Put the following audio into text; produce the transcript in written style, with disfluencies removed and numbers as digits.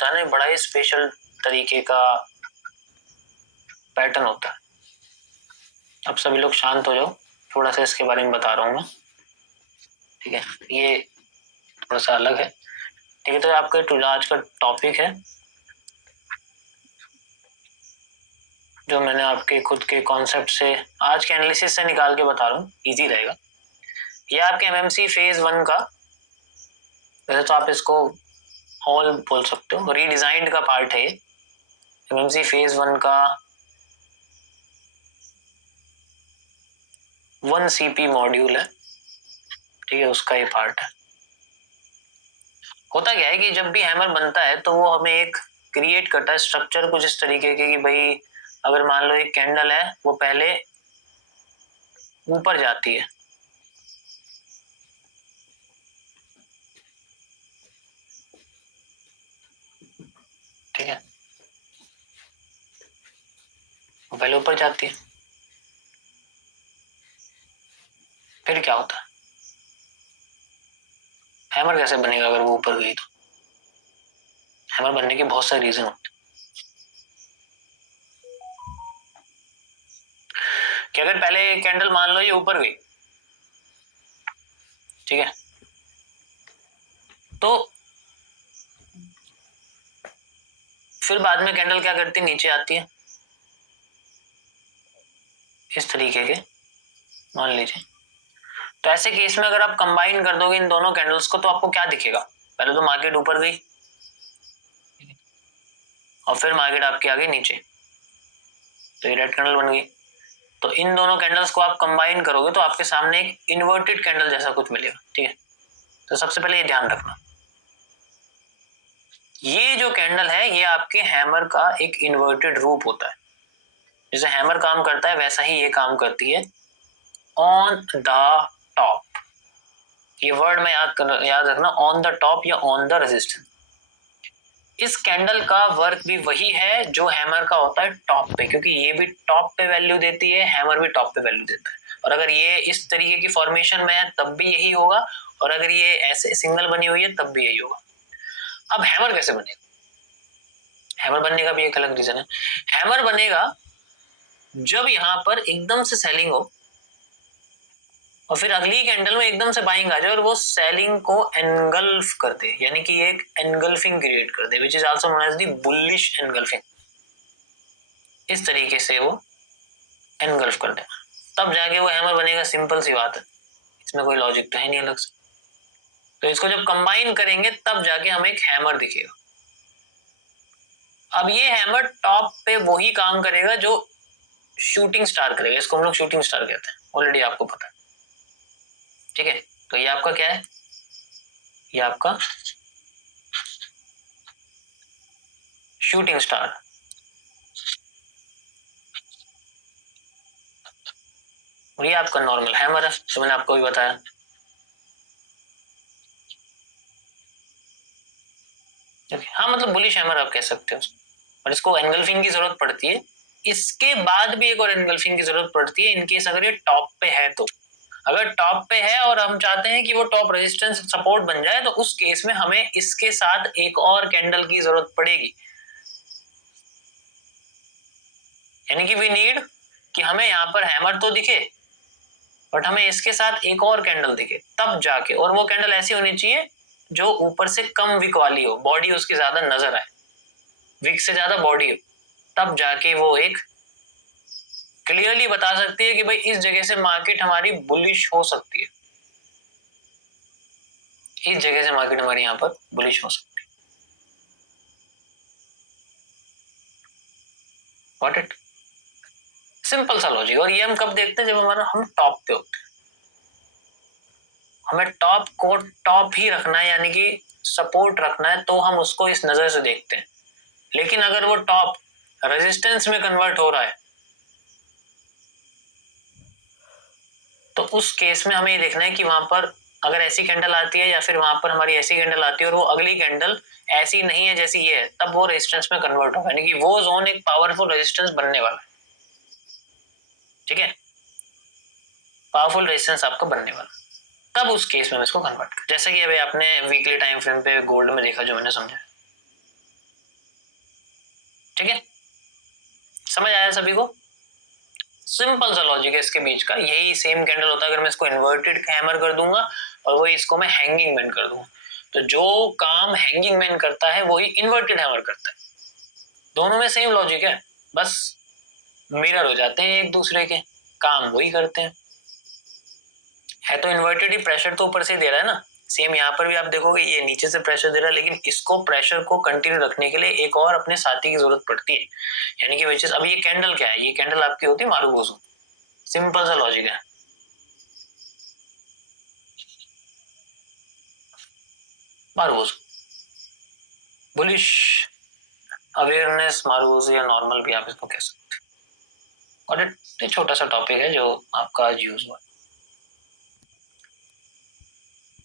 होता है ना, बड़ा ही स्पेशल तरीके का पैटर्न होता है। अब सभी लोग शांत हो जाओ, थोड़ा सा इसके बारे में बता रहा हूं मैं, ठीक है। ये थोड़ा सा अलग है, ठीक है। तो आपका आज का टॉपिक है जो मैंने आपके खुद के कॉन्सेप्ट से, आज के एनालिसिस से निकाल के बता रहा हूँ, इजी रहेगा। ये आपके एमएमसी फेज 1 का, वैसे तो आप इसको ऑल बोल सकते हो, रीडिजाइंड का पार्ट है ये। एमएमसी फेज 1 का 1 सीपी मॉड्यूल है, ठीक है, उसका ये पार्ट है। होता क्या है कि जब भी हैमर बनता है तो वो हमें एक क्रिएट करता है स्ट्रक्चर कुछ इस तरीके के कि भाई अगर मान लो एक कैंडल है, वो पहले ऊपर जाती है, ठीक है, वो पहले ऊपर जाती है। फिर क्या होता है, हैमर कैसे बनेगा अगर वो ऊपर गई तो? हैमर बनने के बहुत सारे रीजन होते हैं कि अगर पहले कैंडल मान लो ये ऊपर गई, ठीक है, तो फिर बाद में कैंडल क्या करती है, नीचे आती है इस तरीके के, मान लीजिए। तो ऐसे केस में अगर आप कंबाइन कर दोगे इन दोनों कैंडल्स को तो आपको क्या दिखेगा, पहले तो मार्केट ऊपर गई और फिर मार्केट आपकी आ गई नीचे, तो ये रेड कैंडल बन गई। तो इन दोनों कैंडल्स को आप कंबाइन करोगे तो आपके सामने एक इन्वर्टेड कैंडल जैसा कुछ मिलेगा, ठीक है। तो सबसे पहले ये ध्यान रखना, ये जो कैंडल है ये आपके हैमर का एक इन्वर्टेड रूप होता है। जैसे हैमर काम करता है वैसा ही ये काम करती है, ऑन द टॉप। ये वर्ड में याद रखना, ऑन द टॉप या ऑन द रेजिस्टेंस। इस कैंडल का वर्क भी वही है जो हैमर का होता है टॉप पे, क्योंकि ये भी टॉप पे वैल्यू देती है, हैमर भी टॉप पे वैल्यू देता है। और अगर ये इस तरीके की फॉर्मेशन में है तब भी यही होगा, और अगर ये ऐसे सिंगल बनी हुई है तब भी यही होगा। अब हैमर कैसे बनेगा, हैमर बनने का भी एक अलग रीजन है। हैमर बनेगा जब यहां पर एकदम से सेलिंग हो और फिर अगली कैंडल में एकदम से बाइंग आ जाए और वो सेलिंग को एनगल्फ कर दे, यानी कि एक एनगल्फिंग क्रिएट कर दे, which is also known as the bullish engulfing. इस तरीके से वो एनगल्फ कर दे, तब जाके वो हैमर बनेगा। सिंपल सी बात है, इसमें कोई लॉजिक तो है नहीं अलग से। तो इसको जब कंबाइन करेंगे तब जाके हमें एक हैमर दिखेगा। अब ये हैमर टॉप पे वही काम करेगा जो शूटिंग स्टार करेगा, इसको हम लोग शूटिंग स्टार कहते हैं, ऑलरेडी आपको पता है, ठीक है। तो ये आपका क्या है, ये आपका शूटिंग स्टार, और ये आपका नॉर्मल हैमर है, तो मैंने आपको भी बताया। हाँ, मतलब बुलिश हैमर आप कह सकते हो, और इसको एनगल्फिंग की जरूरत पड़ती है। इसके बाद भी एक और एनगल्फिंग की जरूरत पड़ती है इनकेस अगर ये टॉप पे है तो। अगर टॉप पे है और हम चाहते हैं कि वो टॉप रेजिस्टेंस सपोर्ट बन जाए तो उस केस में हमें इसके साथ एक और कैंडल की जरूरत पड़ेगी, यानी कि वी नीड कि हमें यहाँ पर हैमर तो दिखे बट हमें इसके साथ एक और कैंडल दिखे, तब जाके, और वो कैंडल ऐसी होनी चाहिए जो ऊपर से कम विक वाली हो, बॉडी उसकी ज्यादा नजर आए, विक से ज्यादा बॉडी हो, तब जाके वो एक क्लियरली बता सकती है कि भाई इस जगह से मार्केट हमारी बुलिश हो सकती है, इस जगह से मार्केट हमारी यहाँ पर बुलिश हो सकती है। व्हाट इट, सिंपल सा लॉजिक। और ये हम कब देखते हैं, जब हम टॉप पे होते हैं। हमें टॉप को टॉप ही रखना है, यानी कि सपोर्ट रखना है, तो हम उसको इस नजर से देखते हैं। लेकिन अगर वो टॉप रेजिस्टेंस में कन्वर्ट हो रहा है तो उस केस में हमें ये देखना है कि वहां पर अगर ऐसी कैंडल आती है या फिर वहां पर हमारी ऐसी कैंडल आती है और वो अगली कैंडल ऐसी नहीं है जैसी ये है, तब वो रेजिस्टेंस में कन्वर्ट होगा, यानी कि वो जोन एक पावरफुल रेजिस्टेंस बनने वाला है, ठीक है, पावरफुल रेजिस्टेंस आपका बनने वाला। तब उस केस में हम इसको कन्वर्ट कर, जैसे कि अभी आपने वीकली टाइम फ्रेम पे गोल्ड में देखा जो मैंने समझा, ठीक है, समझ आया सभी को? सिंपल सा लॉजिक है इसके बीच का, यही सेम कैंडल होता है अगर मैं इसको इन्वर्टेड हैमर कर दूंगा और वही इसको मैं हैंगिंग मैन कर दूंगा, तो जो काम हैंगिंग मैन करता है वही इन्वर्टेड हैमर करता है। दोनों में सेम लॉजिक है, बस मिरर हो जाते हैं एक दूसरे के, काम वही करते हैं। है तो इन्वर्टेड ही, प्रेशर तो ऊपर से दे रहा है ना। सेम यहाँ पर भी आप देखोगे ये नीचे से प्रेशर दे रहा है, लेकिन इसको प्रेशर को कंटिन्यू रखने के लिए एक और अपने साथी की जरूरत पड़ती है, यानी कि विच इज, अब ये कैंडल क्या है, ये कैंडल आपकी होती है मारुगोसु। सिंपल सा लॉजिक है। मारुगोसु बुलिश अवेयरनेस मारुगोसु, या नॉर्मल भी आप इसको कह सकते हैं। और ये छोटा सा टॉपिक है जो आपका आज यूज हुआ।